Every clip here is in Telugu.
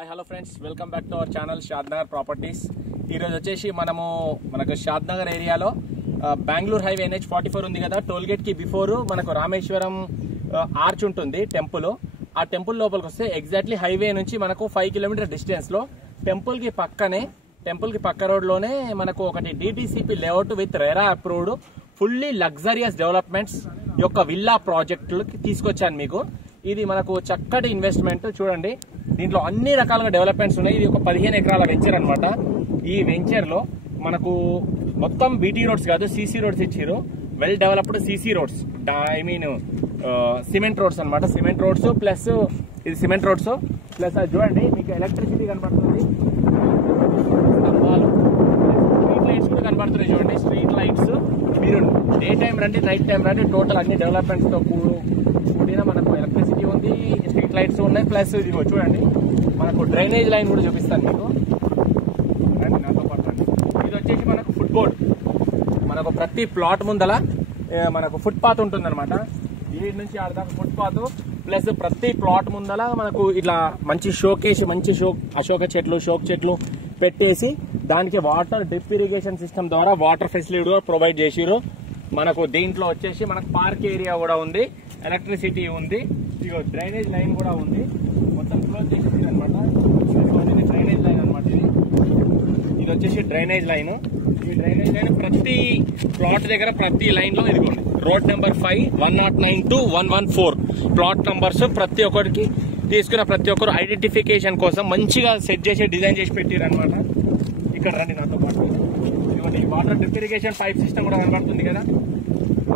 Hi hello friends, welcome back to our channel Shadnagar properties. ఈరోజు వచ్చేసి మనకు షాద్నగర్ ఏరియాలో బెంగళూరు హైవే NH44 ఉంది కదా, టోల్ గేట్ కి బిఫోర్ మనకు రామేశ్వరం ఆర్చ్ ఉంటుంది టెంపుల్. ఆ టెంపుల్ లోపలికి వస్తే ఎగ్జాక్ట్లీ హైవే నుంచి మనకు 5 కిలోమీటర్ డిస్టెన్స్ లో టెంపుల్ కి పక్క రోడ్ లోనే మనకు ఒకటి DTCP layout with RERA approved fully luxurious developments యొక్క విల్లా ప్రాజెక్టులకి తీసుకొచ్చాను మీకు. ఇది మనకు చక్కటి ఇన్వెస్ట్మెంట్. చూడండి, దీంట్లో అన్ని రకాలుగా డెవలప్మెంట్స్ ఉన్నాయి. ఇది ఒక 15 ఎకరాల వెంచర్ అనమాట. ఈ వెంచర్ లో మనకు మొత్తం BT రోడ్స్ కాదు, CC రోడ్స్ ఇచ్చారు. Well developed CC roads, I mean cement roads అనమాట. సిమెంట్ రోడ్స్ ప్లస్ ఇది సిమెంట్ రోడ్స్ ప్లస్ అది చూడండి, మీకు ఎలక్ట్రిసిటీ కనబడుతుంది, స్తంభాలు, స్ట్రీట్ లైట్స్ కూడా కనబడుతున్నాయి. చూడండి, స్ట్రీట్ లైట్స్. మీరు డే టైం రండి, నైట్ టైం రండి, టోటల్ అన్ని డెవలప్మెంట్స్ తో కూడిన మనకు ఎలక్ట్రిసిటీ ఉంది, స్ట్రీట్ లైట్స్ ఉన్నాయి. ప్లస్ ఇది చూడండి, మనకు డ్రైనేజ్ లైన్ కూడా చూపిస్తాను మీకు. రండి నాతో పాటు రండి. ఇది వచ్చేసి మనకు ఫుట్ బోర్డ్. మనకు ప్రతి ప్లాట్ ముందల మనకు ఫుట్ పాత్ ఉంటుంది అనమాట. ఈ నుంచి ఆడదాకా ఫుట్ పాత్. ప్లస్ ప్రతి ప్లాట్ ముందల మనకు ఇట్లా మంచి షోకేసి అశోక చెట్లు, షోక్ చెట్లు పెట్టేసి దానికి వాటర్ డ్రిప్ ఇరిగేషన్ సిస్టమ్ ద్వారా వాటర్ ఫెసిలిటీ కూడా ప్రొవైడ్ చేసిరు. మనకు దీంట్లో వచ్చేసి మనకు పార్క్ ఏరియా కూడా ఉంది, ఎలక్ట్రిసిటీ ఉంది, ఇగో డ్రైనేజ్ లైన్ కూడా ఉంది. మొత్తం క్లోజ్ చేసేది అనమాట. డ్రైనేజ్ లైన్ అనమాట. ఇది వచ్చేసి డ్రైనేజ్ లైన్. ఈ డ్రైనేజ్ లైన్ ప్రతి ప్లాట్ దగ్గర ప్రతి లైన్ లో ఇదిగోండి, road number 5, 109 to 114 plot numbers ప్రతి ఒక్కరికి తీసుకున్న ప్రతి ఒక్కరు ఐడెంటిఫికేషన్ కోసం మంచిగా సెట్ చేసి డిజైన్ చేసి పెట్టారు అనమాట. ఇక్కడ రండి నాతో పాటు. ఇదిగోండి, water drip irrigation pipe system కూడా కనబడుతుంది కదా.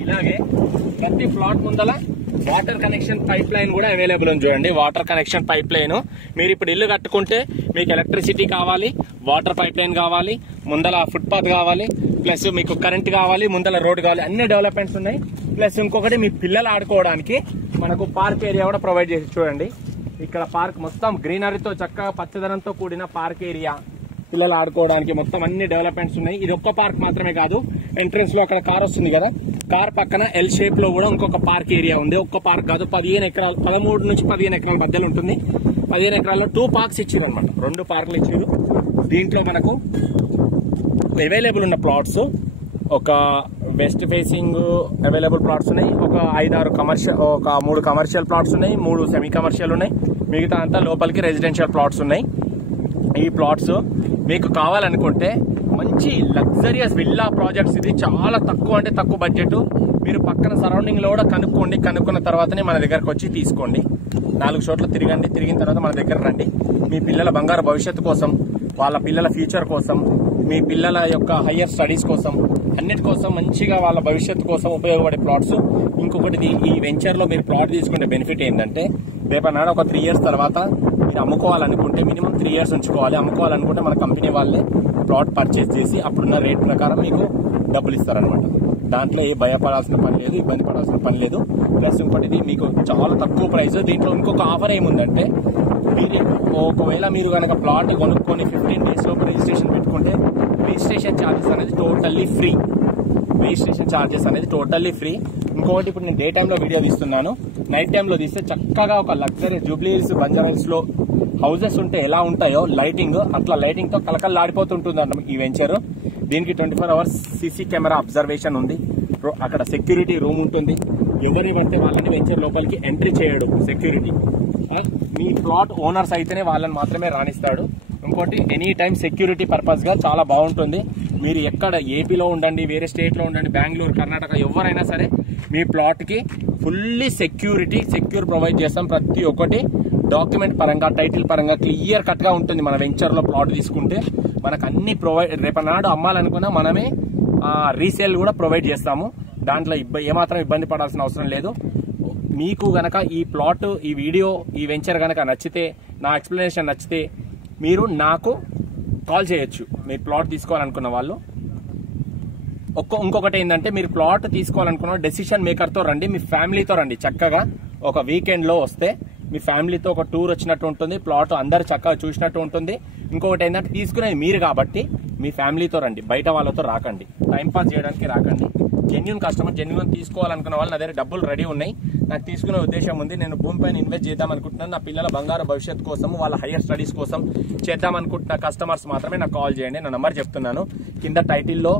ఇలాగే ప్రతి ప్లాట్ ముందల వాటర్ కనెక్షన్ పైప్ లైన్ కూడా అవైలబుల్ ఉంది. చూడండి, వాటర్ కనెక్షన్ పైప్ లైన్. మీరు ఇప్పుడు ఇల్లు కట్టుకుంటే మీకు ఎలక్ట్రిసిటీ కావాలి, వాటర్ పైప్ లైన్ కావాలి, ముందల ఫుట్ పాత్ కావాలి, ప్లస్ మీకు కరెంట్ కావాలి, ముందల రోడ్ కావాలి, అన్ని డెవలప్మెంట్స్ ఉన్నాయి. ప్లస్ ఇంకొకటి మీ పిల్లలు ఆడుకోవడానికి మనకు పార్క్ ఏరియా కూడా ప్రొవైడ్ చేసి. చూడండి, ఇక్కడ పార్క్ మొత్తం గ్రీనరీతో చక్కగా పచ్చదనంతో కూడిన పార్క్ ఏరియా, పిల్లలు ఆడుకోవడానికి మొత్తం అన్ని డెవలప్మెంట్స్ ఉన్నాయి. ఇది ఒక్క పార్క్ మాత్రమే కాదు, ఎంట్రన్స్ లో అక్కడ కార్ వస్తుంది కదా, కార్ పక్కన L షేప్ లో కూడా ఇంకొక పార్క్ ఏరియా ఉంది. ఒక్క పార్క్ కాదు, 15 ఎకరాలు, 13 నుంచి 15 ఎకరాల మధ్యలో ఉంటుంది. 15 ఎకరాల్లో 2 పార్క్స్ ఇచ్చారు అనమాట, 2 పార్కులు ఇచ్చారు. దీంట్లో మనకు అవైలబుల్ ఉన్న ప్లాట్స్ ఒక వెస్ట్ ఫేసింగ్ అవైలబుల్ ప్లాట్స్ ఉన్నాయి, ఒక 5-6 కమర్షియల్, ఒక 3 కమర్షియల్ ప్లాట్స్ ఉన్నాయి, 3 సెమీ కమర్షియల్ ఉన్నాయి, మిగతా అంతా లోపలికి రెసిడెన్షియల్ ప్లాట్స్ ఉన్నాయి. ఈ ప్లాట్స్ మీకు కావాలనుకుంటే మంచి లగ్జరియస్ విల్లా ప్రాజెక్ట్స్. ఇది చాలా తక్కువ, అంటే తక్కువ బడ్జెట్. మీరు పక్కన సరౌండింగ్ లో కూడా కనుక్కున్న తర్వాతనే మన దగ్గరకు వచ్చి తీసుకోండి. 4 చోట్ల తిరగండి, తిరిగిన తర్వాత మన దగ్గర రండి. మీ పిల్లల బంగారు భవిష్యత్తు కోసం, వాళ్ళ పిల్లల ఫ్యూచర్ కోసం, మీ పిల్లల యొక్క హయ్యర్ స్టడీస్ కోసం, అన్నిటి కోసం మంచిగా వాళ్ళ భవిష్యత్తు కోసం ఉపయోగపడే ప్లాట్స్. ఇంకొకటి, ఈ వెంచర్ లో మీరు ప్లాట్ తీసుకునే బెనిఫిట్ ఏంటంటే, రేపన్నాడు ఒక 3 years తర్వాత మీరు అమ్ముకోవాలనుకుంటే మినిమం 3 years ఉంచుకోవాలి. అమ్ముకోవాలనుకుంటే మన కంపెనీ వాళ్ళే ప్లాట్ పర్చేస్ చేసి అప్పుడున్న రేట్ ప్రకారం మీకు డబ్బులు ఇస్తారనమాట. దాంట్లో ఏ భయపడాల్సిన పని లేదు, ఇబ్బంది పడాల్సిన పని లేదు. ప్లస్ ఇంకోటి, మీకు చాలా తక్కువ ప్రైస్. దీంట్లో ఇంకొక ఆఫర్ ఏముందంటే, ఒకవేళ మీరు కనుక ప్లాట్ కొనుక్కొని 15 days లోపు రిజిస్ట్రేషన్ పెట్టుకుంటే రిజిస్ట్రేషన్ ఛార్జెస్ అనేది టోటల్లీ ఫ్రీ. ఇంకొకటి, ఇప్పుడు నేను డే టైంలో వీడియో తీస్తున్నాను, నైట్ టైంలో తీస్తే చక్కగా ఒక లగ్జరీ జూబ్లీహిల్స్, బంజారాహిల్స్ లో హౌసెస్ ఉంటే ఎలా ఉంటాయో లైటింగ్, అట్లా లైటింగ్ తో కలకల్లాడిపోతుంటుంది అంట ఈ వెంచర్. దీనికి 24 hours CC కెమెరా అబ్జర్వేషన్ ఉంది. అక్కడ సెక్యూరిటీ రూమ్ ఉంటుంది. ఎవరిని పడితే వాళ్ళని వెంచర్ లోపలికి ఎంట్రీ చేయడు సెక్యూరిటీ. మీ ప్లాట్ ఓనర్స్ అయితేనే వాళ్ళని మాత్రమే రాణిస్తాడు. ఇంకోటి, ఎనీ టైం సెక్యూరిటీ పర్పస్ గా చాలా బాగుంటుంది. మీరు ఎక్కడ ఏపీలో ఉండండి, వేరే స్టేట్ లో ఉండండి, బెంగళూరు, కర్ణాటక, ఎవరైనా సరే మీ ప్లాట్ కి ఫుల్లీ సెక్యూర్ ప్రొవైడ్ చేస్తాం. ప్రతి ఒక్కటి డాక్యుమెంట్ పరంగా, టైటిల్ పరంగా క్లియర్ కట్ గా ఉంటుంది. మన వెంచర్ లో ప్లాట్ తీసుకుంటే మనకు అన్ని ప్రొవైడ్, రేపనాడు అమ్మాలనుకున్నా మనమే రీసేల్ కూడా ప్రొవైడ్ చేస్తాము. దాంట్లో ఏమాత్రం ఇబ్బంది పడాల్సిన అవసరం లేదు. మీకు గనక ఈ ప్లాట్, ఈ వీడియో, ఈ వెంచర్ గనక నచ్చితే, నా ఎక్స్ప్లెనేషన్ నచ్చితే మీరు నాకు కాల్ చేయొచ్చు. మీరు ప్లాట్ తీసుకోవాలనుకున్న వాళ్ళు. ఇంకొకటి ఏంటంటే, మీరు ప్లాట్ తీసుకోవాలనుకున్న డెసిషన్ మేకర్ తో రండి, మీ ఫ్యామిలీతో రండి. చక్కగా ఒక వీకెండ్ లో వస్తే మీ ఫ్యామిలీతో ఒక టూర్ వచ్చినట్టు ఉంటుంది, ప్లాట్ అందరు చక్కగా చూసినట్టు ఉంటుంది. ఇంకొకటి ఏంటంటే, తీసుకునేది మీరు కాబట్టి మీ ఫ్యామిలీతో రండి, బయట వాళ్ళతో రాకండి, టైం పాస్ చేయడానికి రాకండి. జెన్యున్ కస్టమర్, జెన్యున్ తీసుకోవాలనుకున్న వాళ్ళు నా దగ్గర డబ్బులు రెడీ ఉన్నాయి, నాకు తీసుకునే ఉద్దేశం ఉంది. నేను భూమిపైన ఇన్వెస్ట్ చేద్దాం అనుకుంటున్నాను. నా పిల్లల బంగారు భవిష్యత్తు కోసం, వాళ్ళ హైయర్ స్టడీస్ కోసం చేద్దాం అనుకుంటున్న కస్టమర్స్ మాత్రమే నాకు కాల్ చేయండి. నా నంబర్ చెప్తున్నాను, కింద టైటిల్లో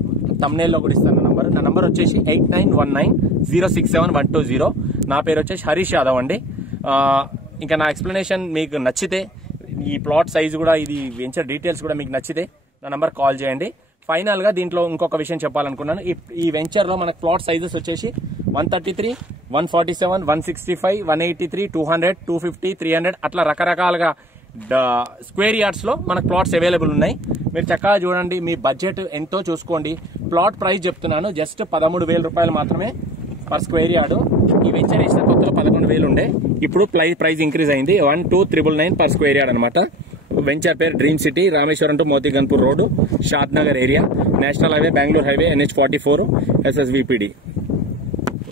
తమ్నేల్లో కూడా ఇస్తాను నా నంబర్ వచ్చేసి 8919067120. నా పేరు వచ్చేసి హరీష్ యాదవ్ అండి. ఇంకా నా ఎక్స్ప్లెనేషన్ మీకు నచ్చితే, ఈ ప్లాట్ సైజ్ కూడా, ఇది వెంచర్ డీటెయిల్స్ కూడా మీకు నచ్చితే నా నంబర్ కాల్ చేయండి. ఫైనల్ గా దీంట్లో ఇంకొక విషయం చెప్పాలనుకున్నాను. ఈ వెంచర్ లో మనకు ప్లాట్ సైజెస్ వచ్చేసి 133, 147, 165, 183, 200, 250, 300 అట్లా రకరకాలుగా స్క్వేర్ యార్డ్స్ లో మనకు ప్లాట్స్ అవైలబుల్ ఉన్నాయి. మీరు చక్కగా చూడండి, మీ బడ్జెట్ ఎంతో చూసుకోండి. ప్లాట్ ప్రైస్ చెప్తున్నాను, జస్ట్ 13,000 రూపాయలు మాత్రమే పర్ స్క్వేర్ యార్డు. ఈ వెంచర్ వేసిన కొత్తలో 11,000 ఉండే, ఇప్పుడు ప్రైస్ ఇంక్రీజ్ అయింది 12,999 పర్ స్క్వేర్ యార్డ్ అనమాట. వెంచర్ పేరు dream city, Rameshwaram to Motiganpur road, Shadnagar area, national highway, Bengaluru highway, NH44, SSVPD.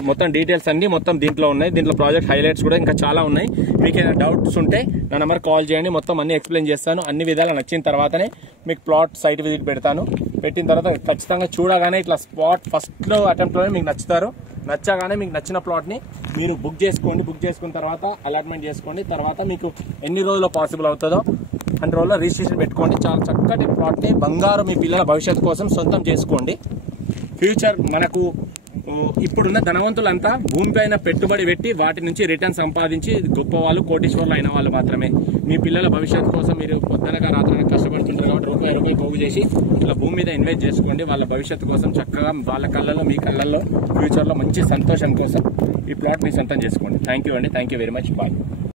మొత్తం డీటెయిల్స్ అన్ని మొత్తం దీంట్లో ఉన్నాయి. దీంట్లో ప్రాజెక్ట్ హైలైట్స్ కూడా ఇంకా చాలా ఉన్నాయి. మీకు ఏదైనా డౌట్స్ ఉంటే నా నెంబర్ కాల్ చేయండి, మొత్తం అన్ని ఎక్స్ప్లెయిన్ చేస్తాను. అన్ని విధాలు నచ్చిన తర్వాతనే మీకు ప్లాట్ సైట్ విజిట్ పెడతాను. పెట్టిన తర్వాత ఖచ్చితంగా చూడగానే ఇట్లా స్పాట్ ఫస్ట్లో అటెంప్ట్లోనే మీకు నచ్చగానే మీకు నచ్చిన ప్లాట్ని మీరు బుక్ చేసుకోండి. బుక్ చేసుకున్న తర్వాత అలాట్మెంట్ చేసుకోండి. తర్వాత మీకు ఎన్ని రోజుల్లో పాసిబుల్ అవుతుందో 100 రోజుల్లో రిజిస్ట్రేషన్ పెట్టుకోండి. చాలా చక్కటి ప్లాట్ని బంగారు మీ పిల్లల భవిష్యత్తు కోసం సొంతం చేసుకోండి. ఫ్యూచర్ మనకు ఇప్పుడున్న ధనవంతులంతా భూమిపైన పెట్టుబడి పెట్టి వాటి నుంచి రిటర్న్ సంపాదించి గొప్ప వాళ్ళు, కోటీశ్వర్లు అయిన వాళ్ళు మాత్రమే. మీ పిల్లల భవిష్యత్తు కోసం మీరు పొద్దునగా రాత్రి కష్టపడుతుంటారు కాబట్టి రూపాయి పోగు చేసి ఇట్లా భూమి మీద ఇన్వెస్ట్ చేసుకోండి. వాళ్ళ భవిష్యత్తు కోసం చక్కగా వాళ్ళ కళ్ళల్లో, మీ కళ్ళల్లో ఫ్యూచర్లో మంచి సంతోషం కోసం ఈ ప్లాట్ మీ సొంతం చేసుకోండి. థ్యాంక్ యూ అండి, thank you very much. Bye.